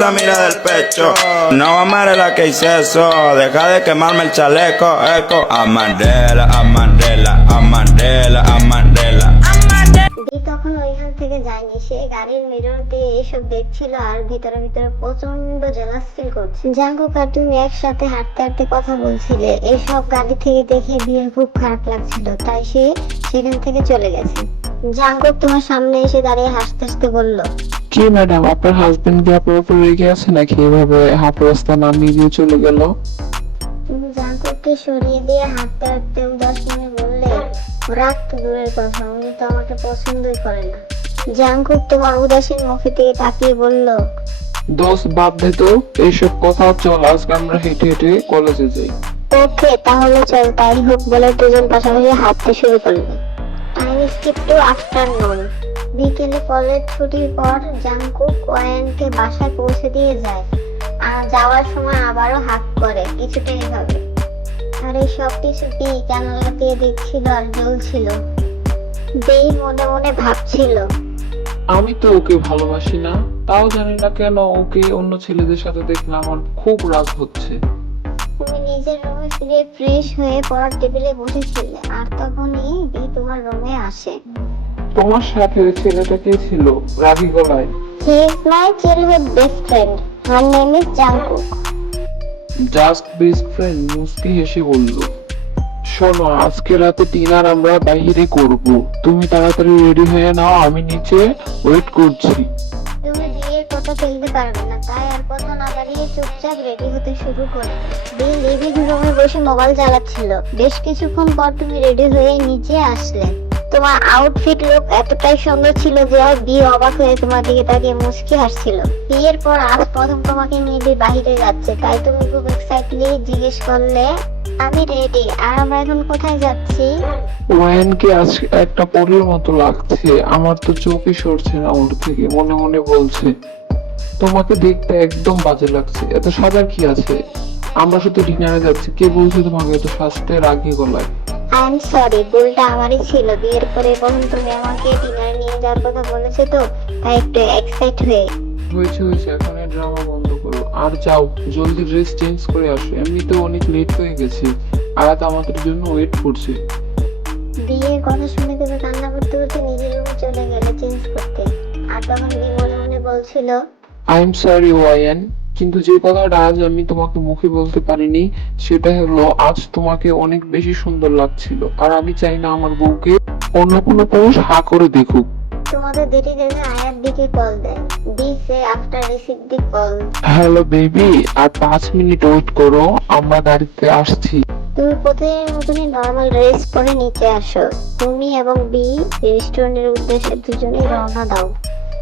La mira del pecho, no amare la que hice eso, deja de quemarme el chaleco, eco. A Mandela, a Mandela, a Mandela, a Mandela. তখন ওইখান থেকে যায়নি, সে গাড়ির mirror দিয়ে এসব দেখছিল আর ভিতরে ভিতরে প্রচন্ড জেলাস ফিল করছে। জাঙ্কুক আর তুমি একসাথে হাঁটতে হাঁটতে কথা বলছিলে, এসব গাড়ি থেকে দেখে বিয়ের খুব খারাপ লাগছিল, তাই সে সেখান থেকে চলে গেছে। জাঙ্কুক তোমার সামনে এসে দাঁড়িয়ে হাসতে হাসতে বলল, কি ম্যাডাম, আপনার হাজবেন্ড কি আপনার উপর রেগে আছে নাকি এভাবে হাফ রাস্তা নামিয়ে দিয়ে চলে গেল? তুমি জাঙ্কুককে সরিয়ে দিয়ে হাঁটতে হাঁটতে উদাস মনে বললে, রাগ তো দূরের কথা, উনি তো আমাকে পছন্দই করে না। জাঙ্কুক তোমার উদাসীন মুখের দিকে তাকিয়ে বলল, দোস্ত বাদ দে তো এইসব কথা, চল আজকে আমরা হেঁটে হেঁটে কলেজে যাই। ওকে তাহলে চল, তাই হোক বলে দুজন পাশাপাশি হাঁটতে শুরু করলো। Time skip to afternoon. বিকেলে কলেজ ছুটির পর জাঙ্কুক ওয়ানকে বাসায় পৌঁছে দিয়ে যায়, আর যাওয়ার সময় আবারও হাত করে কিছুটা এভাবে। আর এই সব কিছু বি জানালা দিয়ে দেখছিল আর জ্বলছিল। বি মনে মনে ভাবছিল, আমি তো ওকে ভালোবাসি না, তাও জানি না কেন ওকে অন্য ছেলেদের সাথে দেখলে আমার খুব রাগ হচ্ছে। তুমি নিজের রুমে ফিরে ফ্রেশ হয়ে পড়ার টেবিলে বসেছিলে, আর তখনই বি তোমার রুমে আসে। তোমার সাথে ওই ছেলেটা কে ছিল রাগী গলায়? He is my childhood best friend. Her name is Jungkook. Just best friend? মুস্কি হেসে বলল, শোনো আজকে রাতে ডিনার আমরা বাইরে করব, তুমি তাড়াতাড়ি রেডি হয়ে নাও, আমি নিচে ওয়েট করছি। তুমি বিয়ের কথা ফেলতে পারবে না, তাই আর কথা না বাড়িয়ে চুপচাপ রেডি হতে শুরু করে। বিয়ে লিভিং রুমে বসে মোবাইল চালাচ্ছিল। বেশ কিছুক্ষণ পর তুমি রেডি হয়ে নিচে আসলে। তোমার আউটফিট লুক এতটাই সুন্দর ছিল যে বিয়ে অবাক হয়ে তোমার দিকে তাকিয়ে মুচকি হাসছিল। বিয়ের পর আজ প্রথম তোমাকে নিয়ে বাইরে যাচ্ছে, তাই তুমি খুব এক্সাইটলি জিজ্ঞেস করলে, আমি রেডি, আর আমরা এখন কোথায় যাচ্ছি? ওয়ানকে আজ একটা পরীর মতো লাগছে, আমার তো চোখই সরছে না ওর থেকে। মনে মনে বলছে, তোমাকে দেখতে একদম বাজে লাগছে, এত সাজার কি আছে, আমরা শুধু ডিনারে যাচ্ছি, কে বলছে তোমাকে এত সাজতে? রাগী গলায়। আই এম সরি, ভুলটা আমারই ছিল। বিয়ের পরে প্রথম তুমি আমাকে ডিনার নিয়ে যাওয়ার কথা বলেছো তো, তাই একটু এক্সাইট হয়ে। হয়েছে হয়েছে, এখন এই ড্রামা বন্ধ করো আর যাও জলদি ড্রেস চেঞ্জ করে আসো, এমনিতেও অনেক লেট হয়ে গেছে, আয়াত আমাদের জন্য ওয়েট করছে। বিয়ের কথা শুনে তুমি কান্না করতে করতে নিজের রুমে চলে গেলে চেঞ্জ করতে, আর তখন বি মনে মনে বলছিল, আই এম সরি ওয়ান, কিন্তু যে কথাটা আজ আমি তোমাকে মুখে বলতে পারিনি সেটা হলো, আজ তোমাকে অনেক বেশি সুন্দর লাগছিল, আর আমি চাই না আমার বউকে অন্য কোনো পুরুষ হা করে দেখুক। তোমাদের দেরি দেখে আয়ার দিকে কল দেয়। বি সে after receive the call, hello baby, আর 5 মিনিট ওয়েট করো, আমরা গাড়িতে আসছি। তুমি প্রতিদিনের মতনই নর্মাল ড্রেস পরে নিচে আসো। তুমি এবং বি রেস্টুরেন্টের উদ্দেশ্যে দুজনেই রওনা দাও।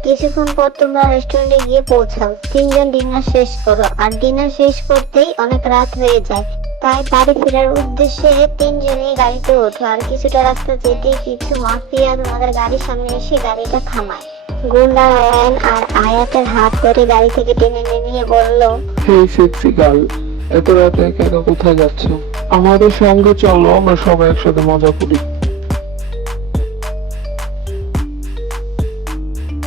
কিছুক্ষণ পর তোমরা রেস্টুরেন্টে গিয়ে পৌঁছাও। তিনজন ডিনার শেষ করো, আর ডিনার শেষ করতেই অনেক রাত হয়ে যায়, তাই বাড়ি ফেরার উদ্দেশ্যে তিনজনেই গাড়িতে ওঠো। আর কিছুটা রাস্তা যেতে কিছু মাফিয়া তোমাদের গাড়ির সামনে এসে গাড়িটা থামায়। গুন্ডা রায়ান আর আয়াতের হাত ধরে গাড়ি থেকে টেনে নিয়ে বলল, হেই সেক্সি গার্ল, এত রাতে একা একা কোথায় যাচ্ছ? আমাদের সঙ্গে চলো, আমরা সবাই একসাথে মজা করি।